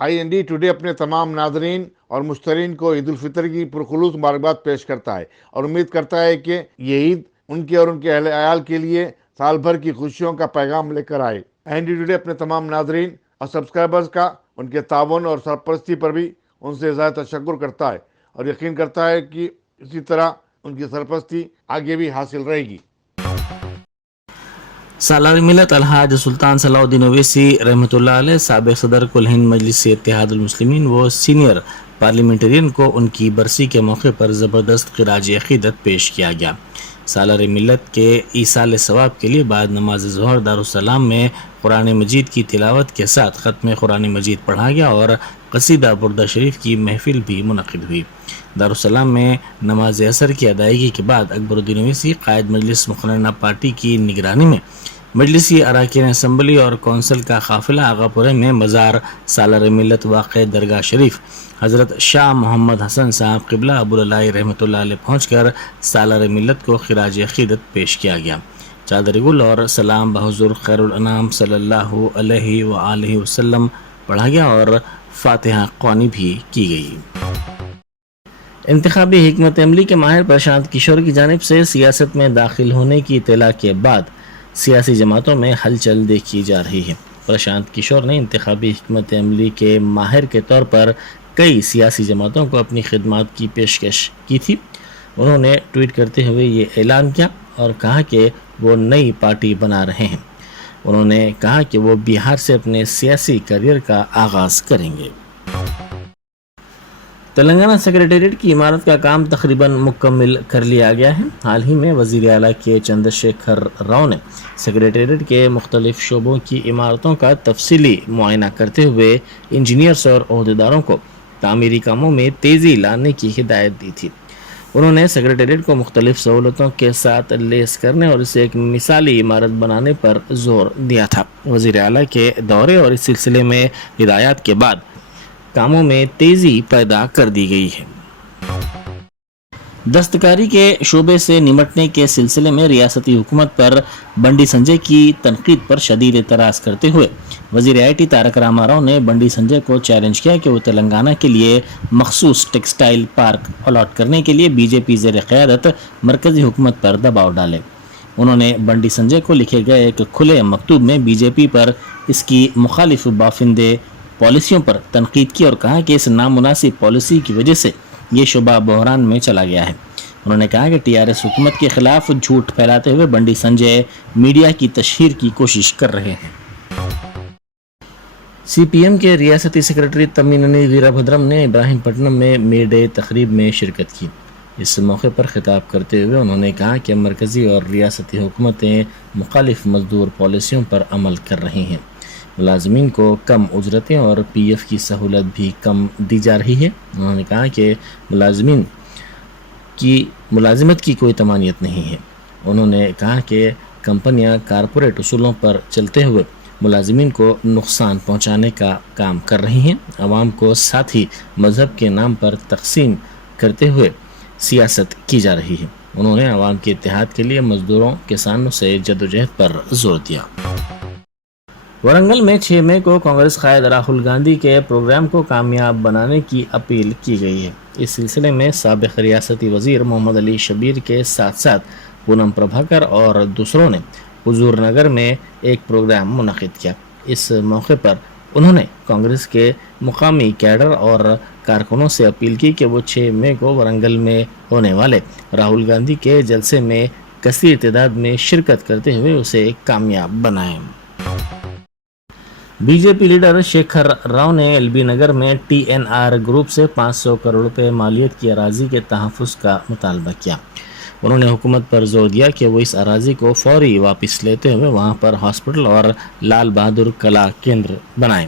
IND today اپنے تمام ناظرین اور مشترین کو عید الفطر کی پرخلوص مبارکباد پیش کرتا ہے اور امید کرتا ہے کہ یہ عید ان کے اور ان کے اہل عیال کے لیے سال بھر کی خوشیوں کا پیغام لے کر آئے۔ IND ٹوڈے اپنے تمام ناظرین اور سبسکرائبرز کا ان کے تعاون اور سرپرستی پر بھی ان سے زیادہ تشکر کرتا ہے اور یقین کرتا ہے کہ اسی طرح ان کی سرپرستی آگے بھی حاصل رہے گی۔ سالار ملت الحاج سلطان صلاح الدین اویسی رحمۃ اللہ علیہ سابق صدر کل ہند مجلس اتحاد المسلمین و سینئر پارلیمنٹرین کو ان کی برسی کے موقع پر زبردست خراج عقیدت پیش کیا گیا۔ سالار ملت کے ایصال ثواب کے لیے بعد نماز ظہر دارالسلام میں قرآن مجید کی تلاوت کے ساتھ ختم قرآن مجید پڑھا گیا اور قصیدہ بردہ شریف کی محفل بھی منعقد ہوئی۔ دارالسلام میں نماز عصر کی ادائیگی کے بعد اکبر الدین اویسی قائد مجلس مقننہ پارٹی کی نگرانی میں مجلسی اراکین اسمبلی اور کونسل کا قافلہ آغاپورے میں مزار سالار ملت واقع درگاہ شریف حضرت شاہ محمد حسن صاحب قبلہ ابوالعلائی رحمۃ اللہ علیہ پہنچ کر سالار ملت کو خراج عقیدت پیش کیا گیا۔ چادر گل اور سلام بحضور خیر الانام صلی اللہ علیہ وآلہ وسلم پڑھا گیا اور فاتحہ خوانی بھی کی گئی۔ انتخابی حکمت عملی کے ماہر پرشانت کشور کی جانب سے سیاست میں داخل ہونے کی اطلاع کے بعد سیاسی جماعتوں میں ہلچل دیکھی جا رہی ہے۔ پرشانت کشور نے انتخابی حکمت عملی کے ماہر کے طور پر کئی سیاسی جماعتوں کو اپنی خدمات کی پیشکش کی تھی۔ انہوں نے ٹویٹ کرتے ہوئے یہ اعلان کیا اور کہا کہ وہ نئی پارٹی بنا رہے ہیں۔ انہوں نے کہا کہ وہ بہار سے اپنے سیاسی کیریئر کا آغاز کریں گے۔ تلنگانہ سیکریٹریٹ کی عمارت کا کام تقریباً مکمل کر لیا گیا ہے۔ حال ہی میں وزیر اعلیٰ کے چندر شیکھر راؤ نے سیکریٹریٹ کے مختلف شعبوں کی عمارتوں کا تفصیلی معائنہ کرتے ہوئے انجینئرز اور عہدیداروں کو تعمیری کاموں میں تیزی لانے کی ہدایت دی تھی۔ انہوں نے سیکریٹریٹ کو مختلف سہولتوں کے ساتھ لیس کرنے اور اسے ایک مثالی عمارت بنانے پر زور دیا تھا۔ وزیر اعلیٰ کے دورے اور اس سلسلے میں ہدایات کے بعد کاموں میں تیزی پیدا کر دی گئی ہے۔ دستکاری کے شعبے سے نمٹنے کے سلسلے میں ریاستی حکومت پر بنڈی سنجے کی تنقید پر شدید اعتراض کرتے ہوئے وزیر IT تارک راما راؤ نے بنڈی سنجے کو چیلنج کیا کہ وہ تلنگانہ کے لیے مخصوص ٹیکسٹائل پارک الاٹ کرنے کے لیے BJP زیر قیادت مرکزی حکومت پر دباؤ ڈالے۔ انہوں نے بنڈی سنجے کو لکھے گئے ایک کھلے مکتوب میں BJP پر اس کی مخالف بافندے پالیسیوں پر تنقید کی اور کہا کہ اس نامناسب پالیسی کی وجہ سے یہ شعبہ بحران میں چلا گیا ہے۔ انہوں نے کہا کہ TRS حکومت کے خلاف جھوٹ پھیلاتے ہوئے بنڈی سنجے میڈیا کی تشہیر کی کوشش کر رہے ہیں۔ CPM کے ریاستی سیکرٹری تمیننی ویرا بھدرم نے ابراہیم پٹنم میں مے ڈے تقریب میں شرکت کی۔ اس موقع پر خطاب کرتے ہوئے انہوں نے کہا کہ مرکزی اور ریاستی حکومتیں مخالف مزدور پالیسیوں پر عمل کر رہی ہیں۔ ملازمین کو کم اجرتیں اور PF کی سہولت بھی کم دی جا رہی ہے۔ انہوں نے کہا کہ ملازمین کی ملازمت کی کوئی تمانیت نہیں ہے۔ انہوں نے کہا کہ کمپنیاں کارپوریٹ اصولوں پر چلتے ہوئے ملازمین کو نقصان پہنچانے کا کام کر رہی ہیں۔ عوام کو ساتھ ہی مذہب کے نام پر تقسیم کرتے ہوئے سیاست کی جا رہی ہے۔ انہوں نے عوام کے اتحاد کے لیے مزدوروں کسانوں سے جدوجہد پر زور دیا۔ ورنگل میں 6 مئی کو کانگریس قائد راہل گاندھی کے پروگرام کو کامیاب بنانے کی اپیل کی گئی ہے۔ اس سلسلے میں سابق ریاستی وزیر محمد علی شبیر کے ساتھ ساتھ پونم پربھاکر اور دوسروں نے حضور نگر میں ایک پروگرام منعقد کیا۔ اس موقع پر انہوں نے کانگریس کے مقامی کیڈر اور کارکنوں سے اپیل کی کہ وہ 6 مئی کو ورنگل میں ہونے والے راہل گاندھی کے جلسے میں کثیر تعداد میں شرکت کرتے ہوئے اسے کامیاب بنائیں۔ BJP لیڈر شیکھر راؤ نے LB نگر میں TNR گروپ سے 500 کروڑ روپے مالیت کی اراضی کے تحفظ کا مطالبہ کیا۔ انہوں نے حکومت پر زور دیا کہ وہ اس اراضی کو فوری واپس لیتے ہوئے وہاں پر ہاسپٹل اور لال بہادر کلا کیندر بنائیں۔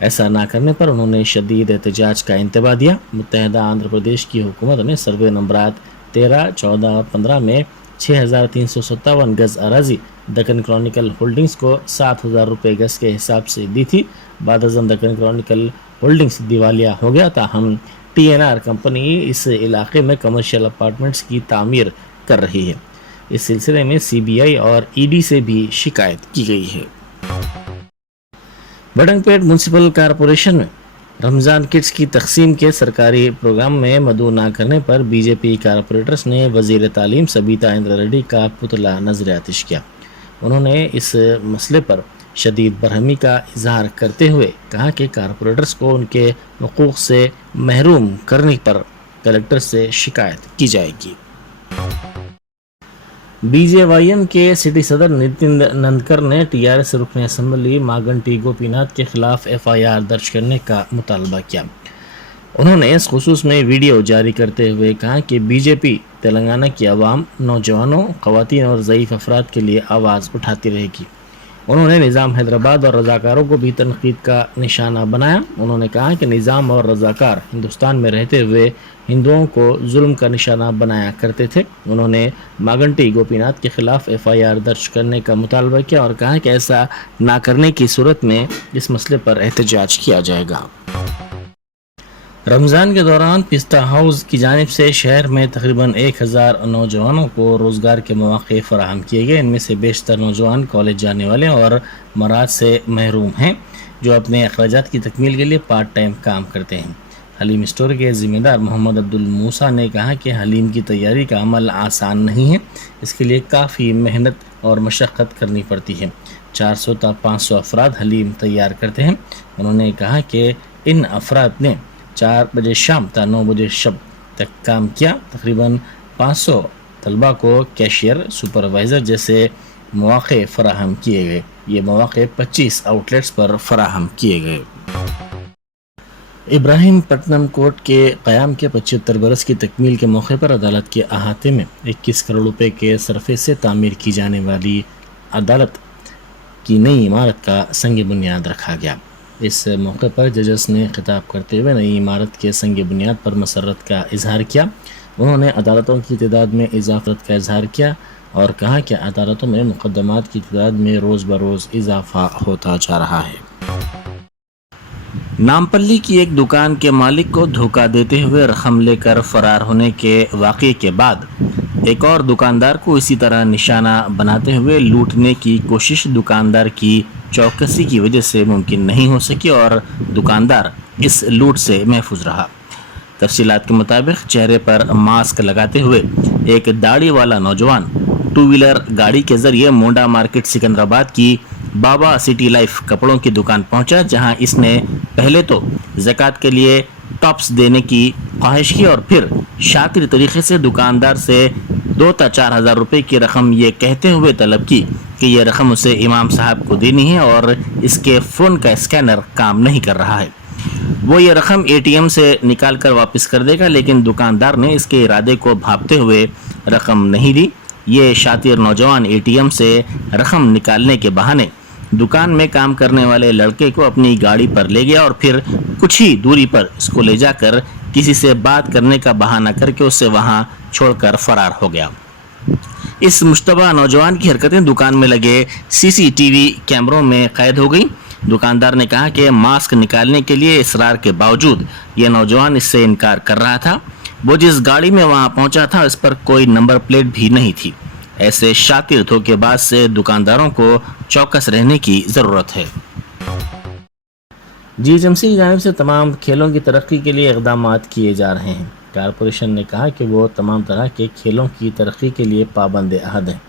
ایسا نہ کرنے پر انہوں نے شدید احتجاج کا انتباہ دیا۔ متحدہ آندھرا پردیش کی حکومت نے سروے نمبرات 13، 14، 15 میں 6357 گز اراضی دکن کرونیکل ہولڈنگز کو 7000 روپے گز کے حساب سے دی تھی۔ بعد ازاں دکن کرونیکل ہولڈنگز دیوالیہ ہو گیا، تاہم TNR کمپنی اس علاقے میں کمرشل اپارٹمنٹس کی تعمیر کر رہی ہے۔ اس سلسلے میں CBI اور ED سے بھی شکایت کی گئی ہے۔ बडंगपेट म्यूनसिपल कॉरपोरेशन में रमज़ान किट्स की तकसीम के सरकारी प्रोग्राम में मदऊ ना करने पर बीजेपी कॉरपोरेटर्स ने वज़ीर तालीम सबीता इंद्रा रेड्डी का पुतला नजर आतिश किया। उन्होंने इस मसले पर शदीद बरहमी का इजहार करते हुए कहा कि कॉरपोरेटर्स को उनके हुकूक से महरूम करने पर कलेक्टर से शिकायत की जाएगी। बीजेवाईएम के सिटी सदर नितिन नंदकर ने टीआरएस रुकन असम्बली मागंटी गोपीनाथ के खिलाफ एफआईआर दर्ज करने का मुतालबा किया। उन्होंने इस खुसूस में वीडियो जारी करते हुए कहा कि बीजेपी तेलंगाना की आवाम, नौजवानों, ख़वातीन और ज़ईफ़ अफराद के लिए आवाज़ उठाती रहेगी। उन्होंने निज़ाम हैदराबाद और रज़ाकारों को भी तनकीद का निशाना बनाया। उन्होंने कहा कि निज़ाम और रज़ाकार हिंदुस्तान में रहते हुए हिंदुओं को जुल्म का निशाना बनाया करते थे। उन्होंने मागंटी गोपीनाथ के खिलाफ एफआईआर दर्ज करने का मुतालबा किया और कहा कि ऐसा ना करने की सूरत में इस मसले पर एहतजाज किया जाएगा। रमज़ान के दौरान पिस्ता हाउस की जानिब से शहर में तकरीबन 1000 नौजवानों को रोज़गार के मौक़े फ़राहम किए गए। इनमें से बेशतर नौजवान कॉलेज जाने वाले और मराज से महरूम हैं, जो अपने अखराजात की तकमील के लिए पार्ट टाइम काम करते हैं। हलीम स्टोर के ज़िम्मेदार मोहम्मद अब्दुल मूसा ने कहा कि हलीम की तैयारी का अमल आसान नहीं है, इसके लिए काफ़ी मेहनत और मशक्क़त करनी पड़ती है। 400 ta 500 अफराद हलीम तैयार करते हैं। उन्होंने कहा कि इन अफराद ने 4 बजे शाम ta 9 बजे शब तक काम किया। तकरीबन 500 तलबा को कैशियर, सुपरवाइज़र जैसे मौक़े फ़राहम किए गए। ये मौक़े 25 आउटलेट्स पर फ़राहम किए गए। इब्राहिम पट्टनम कोर्ट के क़याम के 75 बरस की तकमील के मौके पर अदालत के अहाते में 21 करोड़ रुपए के सरफे से तामीर की जाने वाली अदालत की नई इमारत का संग बुनियाद रखा गया। इस मौके पर जजेस ने खिताब करते हुए नई इमारत के संग बुनियाद पर मसरत का इजहार किया। उन्होंने अदालतों की तादाद में इजाफत का इजहार किया और कहा कि अदालतों में मुकदमात की तादाद में रोज़ बरोज़ इजाफा होता जा रहा है। नामपल्ली की एक दुकान के मालिक को धोखा देते हुए रकम लेकर फरार होने के वाक़े के बाद एक और दुकानदार को इसी तरह निशाना बनाते हुए लूटने की कोशिश दुकानदार की चौकसी की वजह से मुमकिन नहीं हो सकी और दुकानदार इस लूट से महफूज रहा। तफसीलात के मुताबिक चेहरे पर मास्क लगाते हुए एक दाढ़ी वाला नौजवान 2 व्हीलर गाड़ी के जरिए मोंडा मार्केट सिकंदराबाद की बाबा सिटी लाइफ कपड़ों की दुकान पहुंचा, जहां इसने पहले तो ज़कात के लिए टॉप्स देने की ख्वाहिश की और फिर शातिर तरीके से दुकानदार से 2 ta 4,000 रुपये की रकम ये कहते हुए तलब की कि यह रकम उसे इमाम साहब को देनी है और इसके फ़ोन का स्कैनर काम नहीं कर रहा है। वो ये रकम ATM से निकाल कर वापस कर देगा, लेकिन दुकानदार ने इसके इरादे को भांपते हुए रकम नहीं दी। ये शातिर नौजवान ATM से रकम निकालने के बहाने दुकान में काम करने वाले लड़के को अपनी गाड़ी पर ले गया और फिर कुछ ही दूरी पर इसको ले जाकर किसी से बात करने का बहाना करके उसे वहां छोड़कर फरार हो गया। इस मुश्तबा नौजवान की हरकतें दुकान में लगे CCTV कैमरों में कैद हो गई। दुकानदार ने कहा कि मास्क निकालने के लिए इसरार के बावजूद ये नौजवान इससे इनकार कर रहा था। वो जिस गाड़ी में वहां पहुंचा था इस पर कोई नंबर प्लेट भी नहीं थी। ऐसे शातिर धोखेबाज से दुकानदारों को चौकस रहने की ज़रूरत है। GHMC की जानिब से तमाम खेलों की तरक्की के लिए इक़दामात किए जा रहे हैं। कॉरपोरेशन ने कहा कि वो तमाम तरह के खेलों की तरक्की के लिए पाबंद अहद है।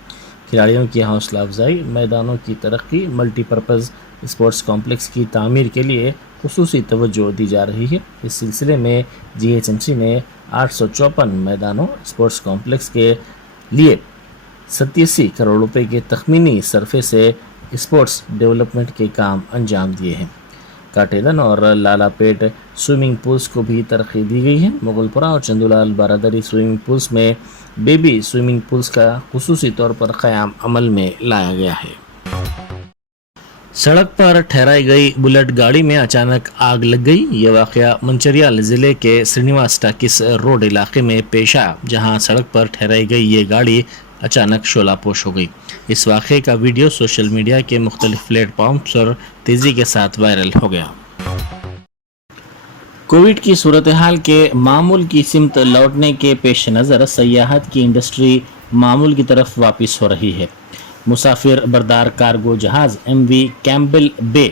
खिलाड़ियों की हौसला अफजाई, मैदानों की तरक्की, मल्टीपर्पज़ स्पोर्ट्स कॉम्प्लेक्स की तामीर के लिए खुसूसी तवज्जो दी जा रही है। इस सिलसिले में GHMC ने 854 मैदानों स्पोर्ट्स कॉम्प्लेक्स के लिए 87 करोड़ रुपए के तखमीनी सरफे से स्पोर्ट्स डेवलपमेंट के काम अंजाम दिए हैं। काटेदन और लालापेट स्विमिंग पूल्स को भी तरक्की दी गई है। मुगलपुरा और चंदूलाल बारादरी स्विमिंग पूल्स में बेबी स्विमिंग पूल्स का खुसूसी तौर पर क़याम अमल में लाया गया है। सड़क पर ठहराई गई बुलेट गाड़ी में अचानक आग लग गई। ये वाक़या मंचिरियाल ज़िले के श्रीनिवास टाकिस रोड इलाके में पेश आया, जहां सड़क पर ठहराई गई ये गाड़ी अचानक शोलापोश हो गई। इस वाक़े का वीडियो सोशल मीडिया के मुख्तलिफ प्लेटफॉर्म्स पर तेज़ी के साथ वायरल हो गया। कोविड की सूरत हाल के मामूल की सिमत लौटने के पेश नज़र सयाहत की इंडस्ट्री मामूल की तरफ वापस हो रही है। मुसाफिर बरदार कार्गो जहाज़ MV कैम्पबेल बे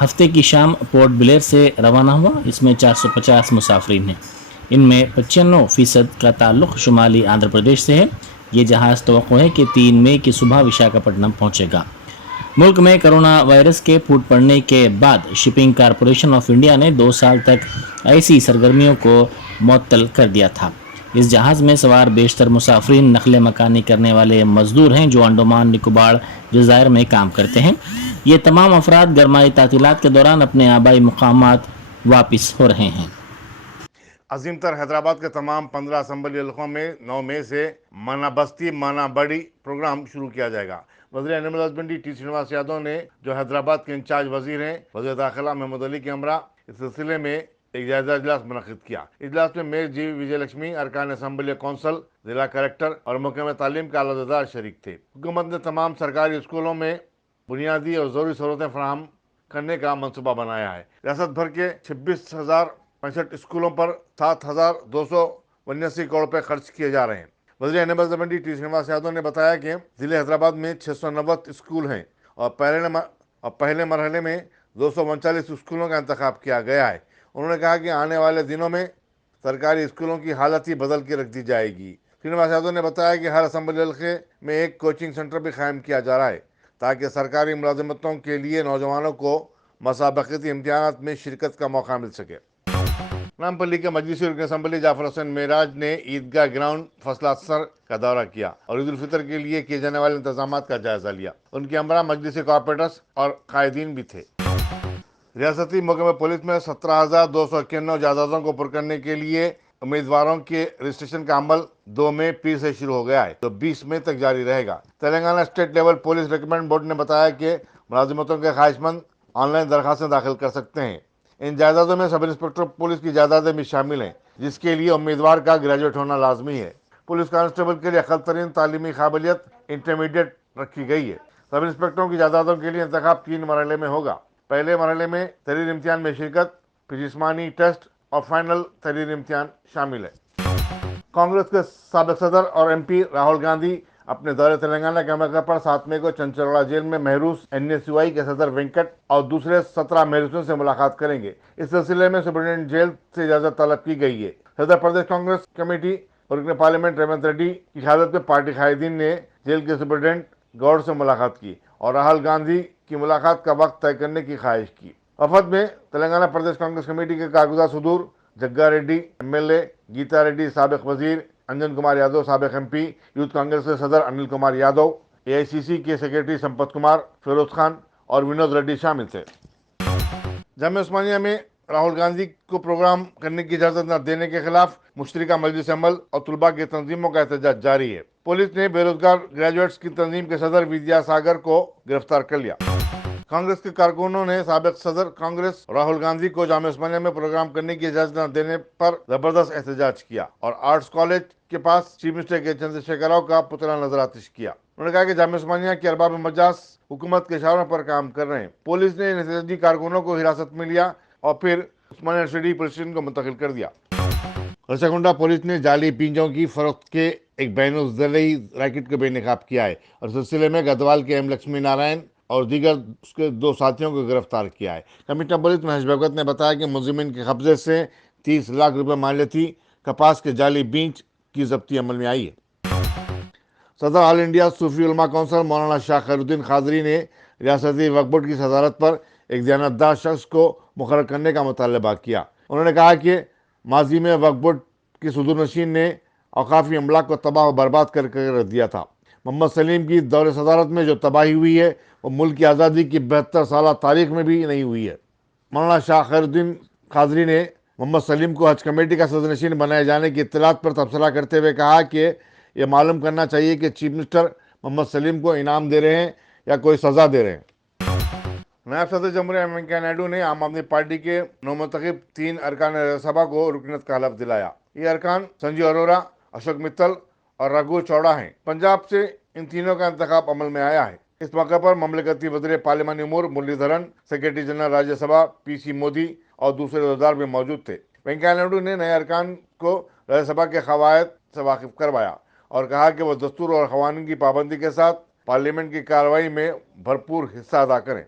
हफ्ते की शाम पोर्ट ब्लेयर से रवाना हुआ। इसमें 450 मुसाफिरीन हैं। इनमें 95% का ताल्लुक़ शुमाली आंध्र प्रदेश से है। ये जहाज़ तवक्को है कि 3 मई की सुबह विशाखापट्टनम पहुंचेगा। मुल्क में कोरोना वायरस के फूट पड़ने के बाद शिपिंग कॉरपोरेशन ऑफ इंडिया ने 2 साल तक ऐसी सरगर्मियों को मुअत्तल कर दिया था। इस जहाज़ में सवार बेशतर मुसाफिरीन नकल मकानी करने वाले मजदूर हैं जो अंडमान निकोबार जज़ायर में काम करते हैं। ये तमाम अफराद गरमाई तातीलात के दौरान अपने आबाई मुकामात वापस हो रहे हैं। अजीम तर हैदराबाद के तमाम 15 असम्बली हलकों में 9 मई से माना बस्ती माना बड़ी प्रोग्राम शुरू किया जाएगा। वज़ीर animal husbandry T Srinivas Yadav ने, जो हैदराबाद के इंचार्ज वजीर हैं, वज़ीर दाखिला महमूद अली के हमरा इस सिलसिले में एक जायजा इजलास मुनक़िद किया। इजलास में मेयर जी विजय लक्ष्मी, अरकान असम्बली कौंसल, जिला कलेक्टर और महकमा तालीम के आलादार शरीक थे। हुकूमत ने तमाम सरकारी स्कूलों में बुनियादी और ज़रूरी सहूलतें फराहम करने का मनसूबा बनाया है। रियासत भर के 26,065 स्कूलों पर 7,279 करोड़ रुपए खर्च किए जा रहे हैं। वज़ीर animal husbandry T Srinivas Yadav ने बताया कि जिले हैदराबाद में 690 स्कूल हैं और पहले मरहले में 239 स्कूलों का इंतखाब किया गया है। उन्होंने कहा कि आने वाले दिनों में सरकारी स्कूलों की हालत ही बदल के रख दी जाएगी। श्रीनिवास यादव ने बताया कि हर असम्बली हल्के में एक कोचिंग सेंटर भी कायम किया जा रहा है ताकि सरकारी मुलाजिमतों के लिए नौजवानों को मसाबकती इम्तिहानात में शिरकत का मौका मिल सके। नामपल्ली के मजलिसी रुकन असम्बली जाफर हुसैन मेराज ने ईदगाह ग्राउंड फसला सर का दौरा किया और ईद उल फितर के लिए किए जाने वाले इंतजाम का जायजा लिया। उनके हमरा मजलिसी कॉर्पोरेटर्स और कायदीन भी थे। रियासती महकमा पुलिस में 17,291 जायदादों को पुर करने के लिए उम्मीदवारों के रजिस्ट्रेशन का अमल 2 मई फिर से शुरू हो गया है, जो 20 मई तक जारी रहेगा। Telangana state level police recruitment board ने बताया कि मुलाजिमतों के ख्वाहिशमंद ऑनलाइन दरखास्तें दाखिल कर सकते हैं। इन जायदादों में सब इंस्पेक्टर पुलिस की जायदादें भी शामिल हैं, जिसके लिए उम्मीदवार का ग्रेजुएट होना लाजमी है। पुलिस कांस्टेबल के लिए अकल तरीन तालीमी काबिलियत इंटरमीडिएट रखी गई है। सब इंस्पेक्टरों की जायदादों के लिए इंतखाब 3 मरहले में होगा। पहले मरहले में तहरीर इम्तिहान में शिरकत, फिर जिस्मानी टेस्ट और फाइनल तहरीर इम्तिहान शामिल है। कांग्रेस के साबिक सदर और MP राहुल गांधी अपने दौरे तेलंगाना के मौके पर 7 मई को चंचलगौड़ा जेल में महरूस NSUI के सदर वेंकट और दूसरे 17 महरूसों से मुलाकात करेंगे। इस सिलसिले में सुप्रीटेंडेंट जेल से इजाजत तलब की गई है। सदर प्रदेश कांग्रेस कमेटी और रुकन पार्लियामेंट रेवंत रेड्डी की क़यादत में पार्टी कायदीन ने जेल के सुप्रीटेंडेंट गौड़ से मुलाकात की और राहुल गांधी की मुलाकात का वक्त तय करने की ख्वाहिश की। वफद में तेलंगाना प्रदेश कांग्रेस कमेटी के कारगुजार सदूर जग्गा रेड्डी, MLA गीता रेड्डी, साबिक वजीर अंजन कुमार यादव, साबिक MP, यूथ कांग्रेस के सदर अनिल कुमार यादव, AICC के सेक्रेटरी संपत कुमार, फिरोज खान और विनोद रेड्डी शामिल थे। जामिया उस्मानिया में राहुल गांधी को प्रोग्राम करने की इजाजत न देने के खिलाफ मुश्तरका मजलिस अमल और तुलबा की तंजीमों का एहतजाज जारी है। पुलिस ने बेरोजगार ग्रेजुएट्स की तंजीम के सदर विद्यासागर को गिरफ्तार कर लिया। कांग्रेस के कारकुनों ने साबिक सदर कांग्रेस राहुल गांधी को जामिया उस्मानिया में प्रोग्राम करने की इजाजत न देने पर जबरदस्त एहतजाज किया और आर्ट्स कॉलेज के पास चीफ मिनिस्टर के चंद्रशेखर राव का पुतला नजर आतिश किया। उन्होंने कहा कि जामिया उस्मानिया के अरबाब मजाज हुकूमत के इशारों पर काम कर रहे हैं। पुलिस ने इन एहतजाजी कारकुनों को हिरासत में लिया और फिर उस्मानिया यूनिवर्सिटी पुलिस स्टेशन को मुंतकिल कर दिया। रसाकुंडा पुलिस ने जाली बीजों की फरोख्त के एक बैनुज़्ज़िलाई रैकेट को बेनकाब किया है और इस सिलसिले में गदवाल के M लक्ष्मी नारायण और दीगर उसके 2 साथियों को गिरफ्तार किया है। कमिश्नर पुलिस महेश भगवत ने बताया कि मुलजिमीन के कब्जे से 30 लाख रुपए मालियती कपास के जाली बीज की जब्ती अमल में आई है। सदर ऑल इंडिया सूफी उलमा कौंसिल मौलाना शाह खैरुद्दीन खादरी ने रियासती वक्फ बोर्ड की सदारत पर एक दयानतदार शख्स को मुकर्रर करने का मुतालबा किया। उन्होंने कहा कि माजी में वक्फ बोर्ड की सदुरनशीन ने औकाफी अमलाक को तबाह और बर्बाद कर रख दिया था। मोहम्मद सलीम की दौर सदारत में जो तबाही हुई है वो मुल्क की आज़ादी की 72 साल तारीख में भी नहीं हुई है। मौलाना शाह खैरुद्दीन खादरी ने मोहम्मद सलीम को हज कमेटी का सदरनशीन बनाए जाने की इत्तलात पर तबसरा करते हुए कहा कि यह मालूम करना चाहिए कि चीफ मिनिस्टर मोहम्मद सलीम को इनाम दे रहे हैं या कोई सज़ा दे रहे हैं। नायब सदर जमहूरिया वेंकैया नायडू ने आम आदमी पार्टी के नौमुंतखब 3 अरकान राज्यसभा को रुकनीत का हलफ दिलाया। ये अरकान संजीव अरोरा, अशोक मित्तल और रघु चौड़ा हैं। पंजाब से इन तीनों का इंतखाब अमल में आया है। इस मौके पर ममलकती वज़ीर पार्लिमानी उमूर Muraleedharan, secretary general Rajya Sabha PC Modi और दूसरे रोजगार भी मौजूद थे। वेंकैया नायडू ने नए अरकान को राज्यसभा के क़वायद से वाकिफ करवाया और कहा कि वह दस्तूर और क़वानीन की पाबंदी के साथ पार्लियामेंट की कार्रवाई में भरपूर हिस्सा अदा करें।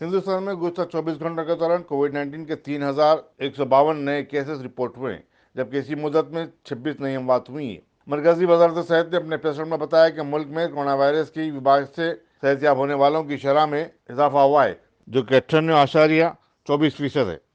ہندوستان میں گزشتہ 24 گھنٹوں کے دوران کووڈ 19 کے 3,152 نئے کیسز رپورٹ ہوئے ہیں، جبکہ اسی مدت میں 26 نئی اموات ہوئی ہیں۔ مرکزی وزارت صحت نے اپنے پریس نوٹ میں بتایا کہ ملک میں کورونا وائرس کی وبا سے صحت یاب ہونے والوں کی شرح میں اضافہ ہوا ہے، جو کہ 98.24% ہے۔